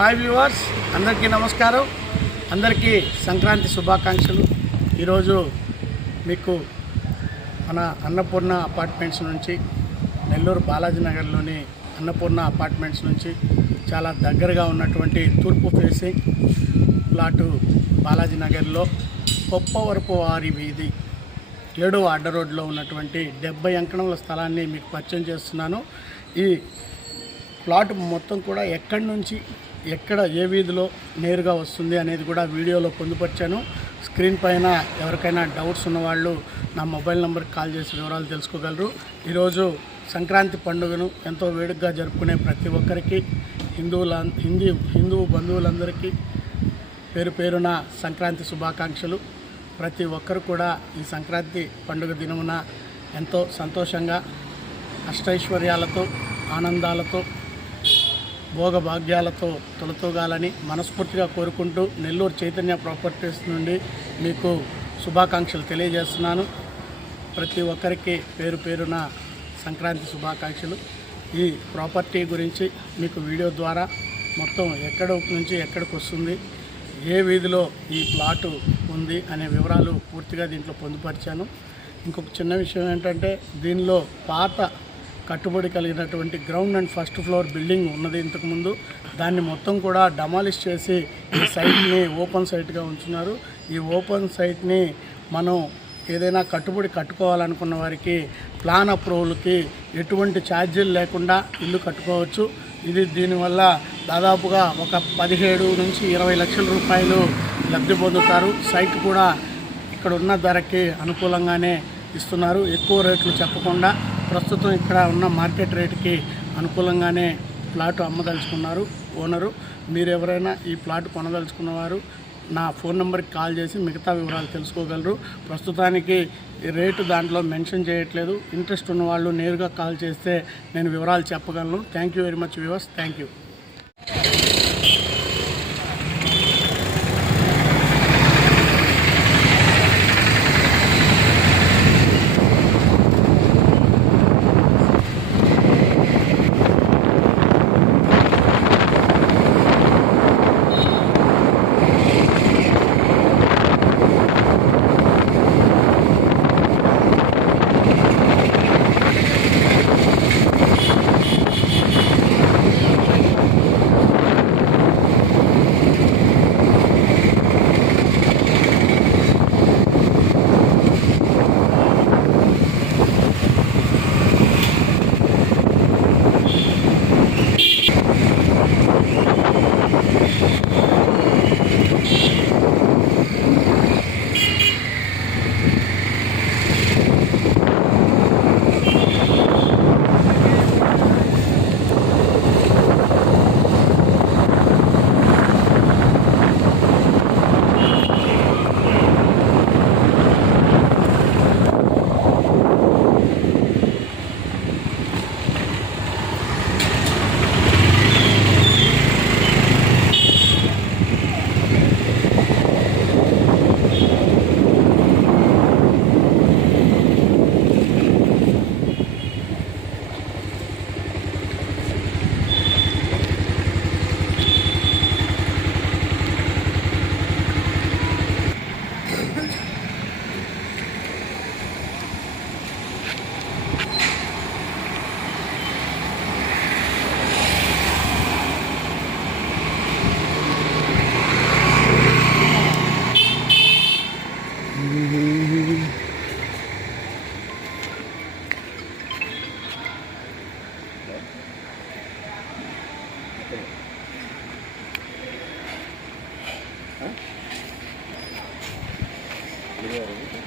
Hi viewers అందరికీ నమస్కారం. అందరికీ సంక్రాంతి శుభాకాంక్షలు. ఈరోజు మీకు మన అన్నపూర్ణ అపార్ట్మెంట్స్ నుంచి నెల్లూరు బాలాజీ నగర్లోని అన్నపూర్ణ అపార్ట్మెంట్స్ నుంచి చాలా దగ్గరగా ఉన్నటువంటి తూర్పు ఫేసింగ్ ప్లాటు బాలాజీ నగర్లో కొప్పవరపు వారి వీధి ఏడవ అడ్డ రోడ్లో ఉన్నటువంటి డెబ్బై అంకణముల స్థలాన్ని మీకు పరిచయం చేస్తున్నాను. ఈ ప్లాట్ మొత్తం కూడా ఎక్కడి నుంచి ఎక్కడ ఏ వీధిలో నేరుగా వస్తుంది అనేది కూడా వీడియోలో పొందుపరిచాను. స్క్రీన్ పైన ఎవరికైనా డౌట్స్ ఉన్నవాళ్ళు నా మొబైల్ నెంబర్కి కాల్ చేసి వివరాలు తెలుసుకోగలరు. ఈరోజు సంక్రాంతి పండుగను ఎంతో వేడుకగా జరుపుకునే ప్రతి ఒక్కరికి హిందువుల హిందీ హిందూ బంధువులందరికీ పేరు పేరున సంక్రాంతి శుభాకాంక్షలు. ప్రతి ఒక్కరు కూడా ఈ సంక్రాంతి పండుగ దినమున ఎంతో సంతోషంగా అష్టైశ్వర్యాలతో ఆనందాలతో భోగభాగ్యాలతో తొలతూగాలని మనస్ఫూర్తిగా కోరుకుంటూ నెల్లూరు చైతన్య ప్రాపర్టీస్ నుండి మీకు శుభాకాంక్షలు తెలియజేస్తున్నాను. ప్రతి ఒక్కరికి పేరు పేరున సంక్రాంతి శుభాకాంక్షలు. ఈ ప్రాపర్టీ గురించి మీకు వీడియో ద్వారా మొత్తం ఎక్కడ నుంచి ఎక్కడికి వస్తుంది ఏ వీధిలో ఈ ప్లాటు ఉంది అనే వివరాలు పూర్తిగా దీంట్లో పొందుపరిచాను. ఇంకొక చిన్న విషయం ఏంటంటే దీనిలో పాత కట్టుబడి కలిగినటువంటి ground and first floor building ఉన్నది ఇంతకుముందు. దాన్ని మొత్తం కూడా డమాలిష్ చేసి ఈ సైట్ని ఓపెన్ సైట్గా ఉంచున్నారు. ఈ ఓపెన్ సైట్ని మనం ఏదైనా కట్టుబడి కట్టుకోవాలనుకున్న వారికి ప్లాన్ అప్రూవల్కి ఎటువంటి ఛార్జీలు లేకుండా ఇల్లు కట్టుకోవచ్చు. ఇది దీనివల్ల దాదాపుగా ఒక పదిహేడు నుంచి ఇరవై లక్షల రూపాయలు లబ్ధి పొందుతారు. సైట్ కూడా ఇక్కడ ఉన్న ధరకి అనుకూలంగానే ఇస్తున్నారు. ఎక్కువ రేట్లు చెప్పకుండా ప్రస్తుతం ఇక్కడ ఉన్న మార్కెట్ రేటుకి అనుకూలంగానే ప్లాట్ అమ్మదలుచుకున్నారు ఓనరు. మీరు ఎవరైనా ఈ ప్లాట్ కొనదలుచుకున్నవారు నా ఫోన్ నెంబర్కి కాల్ చేసి మిగతా వివరాలు తెలుసుకోగలరు. ప్రస్తుతానికి రేటు దాంట్లో మెన్షన్ చేయట్లేదు. ఇంట్రెస్ట్ ఉన్న వాళ్ళు నేరుగా కాల్ చేస్తే నేను వివరాలు చెప్పగలను. Thank you very much viewers. Thank you. Clear है